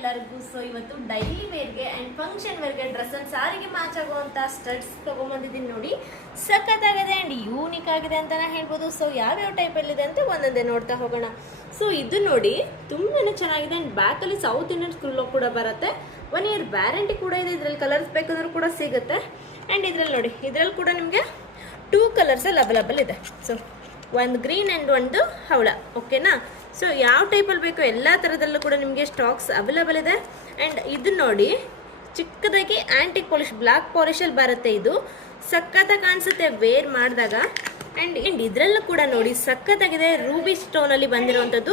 ಎಲ್ಲರಿಗೂ. ಸೊ ಇವತ್ತು ಡೈಲಿ ವೇರ್ಗೆ ಆ್ಯಂಡ್ ಫಂಕ್ಷನ್ ವೇರ್ಗೆ ಡ್ರೆಸ್ ಅಂಡ್ ಸಾರಿಗೆ ಮ್ಯಾಚ್ ಆಗುವಂಥ ಸ್ಟಡ್ಸ್ ತೊಗೊಂಬಂದಿದ್ದೀನಿ ನೋಡಿ. ಸಖತ್ತಾಗಿದೆ ಆ್ಯಂಡ್ ಯೂನಿಕ್ ಆಗಿದೆ ಅಂತಲೇ ಹೇಳ್ಬೋದು. ಸೊ ಯಾವ್ಯಾವ ಟೈಪಲ್ಲಿದೆ ಅಂತ ಒಂದೊಂದೇ ನೋಡ್ತಾ ಹೋಗೋಣ. ಸೊ ಇದು ನೋಡಿ ತುಂಬಾ ಚೆನ್ನಾಗಿದೆ ಆ್ಯಂಡ್ ಬ್ಯಾಕಲ್ಲಿ ಸೌತ್ ಇಂಡಿಯನ್ ಸ್ಕೂಲ್ ಕೂಡ ಬರುತ್ತೆ. 1 year ವ್ಯಾರಂಟಿ ಕೂಡ ಇದೆ. ಇದರಲ್ಲಿ ಕಲರ್ಸ್ ಬೇಕಾದ್ರೂ ಕೂಡ ಸಿಗುತ್ತೆ. ಆ್ಯಂಡ್ ಇದರಲ್ಲಿ ನೋಡಿ, ಇದರಲ್ಲಿ ಕೂಡ ನಿಮಗೆ 2 ಕಲರ್ಸಲ್ಲಿ ಅವೈಲಬಲ್ ಇದೆ. ಸೊ ಒಂದು ಗ್ರೀನ್ ಆ್ಯಂಡ್ ಒಂದು ಹವಳ, ಓಕೆನಾ. ಸೊ ಯಾವ ಟೈಪಲ್ಲಿ ಬೇಕೋ ಎಲ್ಲ ಥರದಲ್ಲೂ ಕೂಡ ನಿಮಗೆ ಸ್ಟಾಕ್ಸ್ ಅವೈಲಬಲ್ ಇದೆ. ಆ್ಯಂಡ್ ಇದು ನೋಡಿ ಚಿಕ್ಕದಾಗಿ ಆ್ಯಂಟಿಕ್ ಪಾಲಿಶ್ ಬ್ಲ್ಯಾಕ್ ಪಾಲಿಶಲ್ಲಿ ಬರುತ್ತೆ. ಇದು ಸಖತ್ತಾಗಿ ಕಾಣಿಸುತ್ತೆ ವೇರ್ ಮಾಡಿದಾಗ. ಆ್ಯಂಡ್ ಇದರಲ್ಲೂ ಕೂಡ ನೋಡಿ ಸಖತ್ತಾಗಿದೆ, ರೂಬಿ ಸ್ಟೋನಲ್ಲಿ ಬಂದಿರುವಂಥದ್ದು.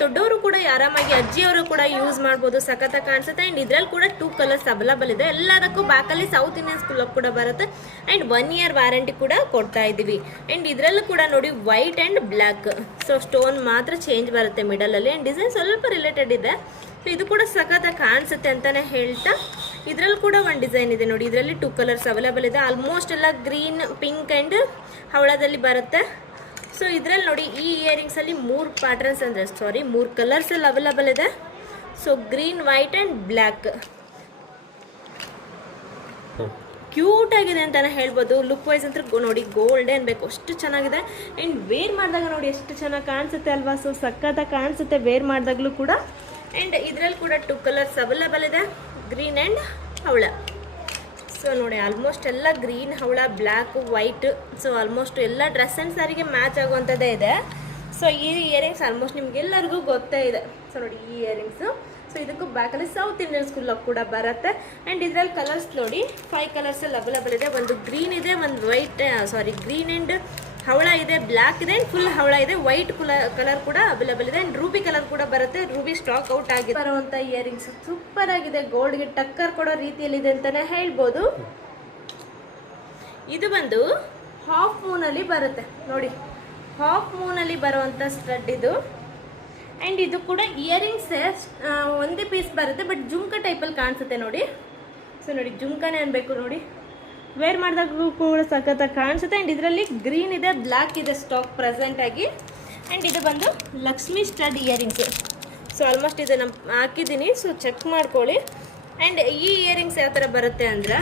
ದೊಡ್ಡವರು ಕೂಡ ಆರಾಮಾಗಿ ಅಜ್ಜಿಯವರು ಕೂಡ ಯೂಸ್ ಮಾಡ್ಬೋದು, ಸಖತ್ತಾಗಿ ಕಾಣಿಸುತ್ತೆ. ಆ್ಯಂಡ್ ಇದರಲ್ಲಿ ಕೂಡ 2 ಕಲರ್ಸ್ ಅವೈಲಬಲ್ ಇದೆ. ಎಲ್ಲದಕ್ಕೂ ಬ್ಯಾಕಲ್ಲಿ ಸೌತ್ ಇಂಡಿಯನ್ ಸ್ಕೂಲ್ ಕೂಡ ಬರುತ್ತೆ. ಆ್ಯಂಡ್ 1 year ವ್ಯಾರಂಟಿ ಕೂಡ ಕೊಡ್ತಾ ಇದ್ದೀವಿ. ಆ್ಯಂಡ್ ಇದರಲ್ಲೂ ಕೂಡ ನೋಡಿ white and black, so stone ಮಾತ್ರ ಚೇಂಜ್ ಬರುತ್ತೆ ಮಿಡಲಲ್ಲಿ. ಆ್ಯಂಡ್ ಡಿಸೈನ್ ಸ್ವಲ್ಪ ರಿಲೇಟೆಡ್ ಇದೆ. ಸೊ ಇದು ಕೂಡ ಸಖತ್ತಾಗಿ ಕಾಣಿಸುತ್ತೆ ಅಂತಲೇ ಹೇಳ್ತಾ, ಇದರಲ್ಲಿ ಕೂಡ ಒಂದು ಡಿಸೈನ್ ಇದೆ ನೋಡಿ. ಇದರಲ್ಲಿ 2 ಕಲರ್ಸ್ ಅವೈಲಬಲ್ ಇದೆ. ಆಲ್ಮೋಸ್ಟ್ ಎಲ್ಲ ಗ್ರೀನ್, ಪಿಂಕ್ ಆ್ಯಂಡ್ ಹವಳದಲ್ಲಿ ಬರುತ್ತೆ. ಸೊ ಇದರಲ್ಲಿ ನೋಡಿ ಈ ಇಯರಿಂಗ್ಸಲ್ಲಿ 3 ಪ್ಯಾಟರ್ನ್ಸ್ ಅಂದರೆ 3 ಕಲರ್ಸಲ್ಲಿ ಅವೈಲಬಲ್ ಇದೆ. So green, white and black cute ಆಗಿದೆ ಅಂತಲೇ ಹೇಳ್ಬೋದು. ಲುಕ್ ವೈಸ್ ಅಂತ ನೋಡಿ ಗೋಲ್ಡೇ ಅನ್ಬೇಕು, ಅಷ್ಟು ಚೆನ್ನಾಗಿದೆ. ಆ್ಯಂಡ್ ವೇರ್ ಮಾಡಿದಾಗ ನೋಡಿ ಎಷ್ಟು ಚೆನ್ನಾಗಿ ಕಾಣಿಸುತ್ತೆ ಅಲ್ವಾ. ಸೊ ಸಖತ್ತಾಗಿ ಕಾಣಿಸುತ್ತೆ ವೇರ್ ಮಾಡಿದಾಗಲೂ ಕೂಡ. ಆ್ಯಂಡ್ ಇದರಲ್ಲಿ ಕೂಡ 2 ಕಲರ್ಸ್ ಅವೈಲಬಲ್ ಇದೆ, ಗ್ರೀನ್ ಆ್ಯಂಡ್ ಹವಳ. ಸೊ ನೋಡಿ ಆಲ್ಮೋಸ್ಟ್ ಎಲ್ಲ ಗ್ರೀನ್, ಹವಳ, ಬ್ಲ್ಯಾಕ್, ವೈಟ್, ಸೊ ಆಲ್ಮೋಸ್ಟ್ ಎಲ್ಲ ಡ್ರೆಸ್ ಆ್ಯಂಡ್ ಸಾರಿಗೆ ಮ್ಯಾಚ್ ಆಗುವಂಥದ್ದೇ ಇದೆ. ಸೊ ಈ ಇಯರಿಂಗ್ಸ್ ಆಲ್ಮೋಸ್ಟ್ ನಿಮಗೆಲ್ಲರಿಗೂ ಗೊತ್ತೇ ಇದೆ. ಸೊ ನೋಡಿ ಈ ಇಯರಿಂಗ್ಸು, ಸೊ ಇದಕ್ಕೂ ಬ್ಯಾಕಲ್ಲಿ ಸೌತ್ ಇಂಡಿಯನ್ ಸ್ಕೂಲ್ ಕೂಡ ಬರುತ್ತೆ. ಆ್ಯಂಡ್ ಇದರಲ್ಲಿ ಕಲರ್ಸ್ ನೋಡಿ 5 ಕಲರ್ಸಲ್ಲಿ ಅವೈಲಬಲ್ ಇದೆ. ಒಂದು ಗ್ರೀನ್ ಇದೆ, ಒಂದು ವೈಟ್ ಗ್ರೀನ್ ಆ್ಯಂಡ್ ಹವಳ ಇದೆ, ಬ್ಲ್ಯಾಕ್ ಇದೆ, ಆ್ಯಂಡ್ ಫುಲ್ ಹವಳ ಇದೆ, ವೈಟ್ ಕಲರ್ ಕೂಡ ಅವೈಲಬಲ್ ಇದೆ. ಆ್ಯಂಡ್ ರೂಬಿ ಕಲರ್ ಕೂಡ ಬರುತ್ತೆ. ರೂಬಿ ಸ್ಟಾಕ್ ಔಟ್ ಆಗಿದೆ. ಬರುವಂಥ ಇಯರಿಂಗ್ಸ್ ಸೂಪರ್ ಆಗಿದೆ, ಗೋಲ್ಡ್ಗೆ ಟಕ್ಕರ್ ಕೊಡೋ ರೀತಿಯಲ್ಲಿದೆ ಅಂತಲೇ ಹೇಳ್ಬೋದು. ಇದು ಬಂದು ಹಾಫ್ ಮೂನಲ್ಲಿ ಬರುತ್ತೆ ನೋಡಿ, ಹಾಫ್ ಮೂನಲ್ಲಿ ಬರುವಂಥ ಸ್ಟಡ್ ಇದು. ಆ್ಯಂಡ್ ಇದು ಕೂಡ ಇಯರಿಂಗ್ಸೇ ಒಂದೇ ಪೀಸ್ ಬರುತ್ತೆ, ಬಟ್ ಜುಮ್ಕ ಟೈಪಲ್ಲಿ ಕಾಣಿಸುತ್ತೆ ನೋಡಿ. ಸೊ ನೋಡಿ ಜುಮ್ಕನೇ ಅನ್ಬೇಕು ನೋಡಿ, ವೇರ್ ಮಾಡಿದಾಗೂ ಕೂಡ ಸಖತ್ತಾಗಿ ಕಾಣಿಸುತ್ತೆ. ಆ್ಯಂಡ್ ಇದರಲ್ಲಿ ಗ್ರೀನ್ ಇದೆ, ಬ್ಲ್ಯಾಕ್ ಇದೆ ಸ್ಟಾಕ್ ಪ್ರೆಸೆಂಟ್ ಆಗಿ. ಆ್ಯಂಡ್ ಇದು ಬಂದು Lakshmi stud earrings. So almost ಇದು ನಾನು ಹಾಕಿದ್ದೀನಿ, ಸೊ ಚೆಕ್ ಮಾಡ್ಕೊಳ್ಳಿ. ಆ್ಯಂಡ್ ಈ ಇಯರಿಂಗ್ಸ್ ಯಾವ ಥರ ಬರುತ್ತೆ ಅಂದರೆ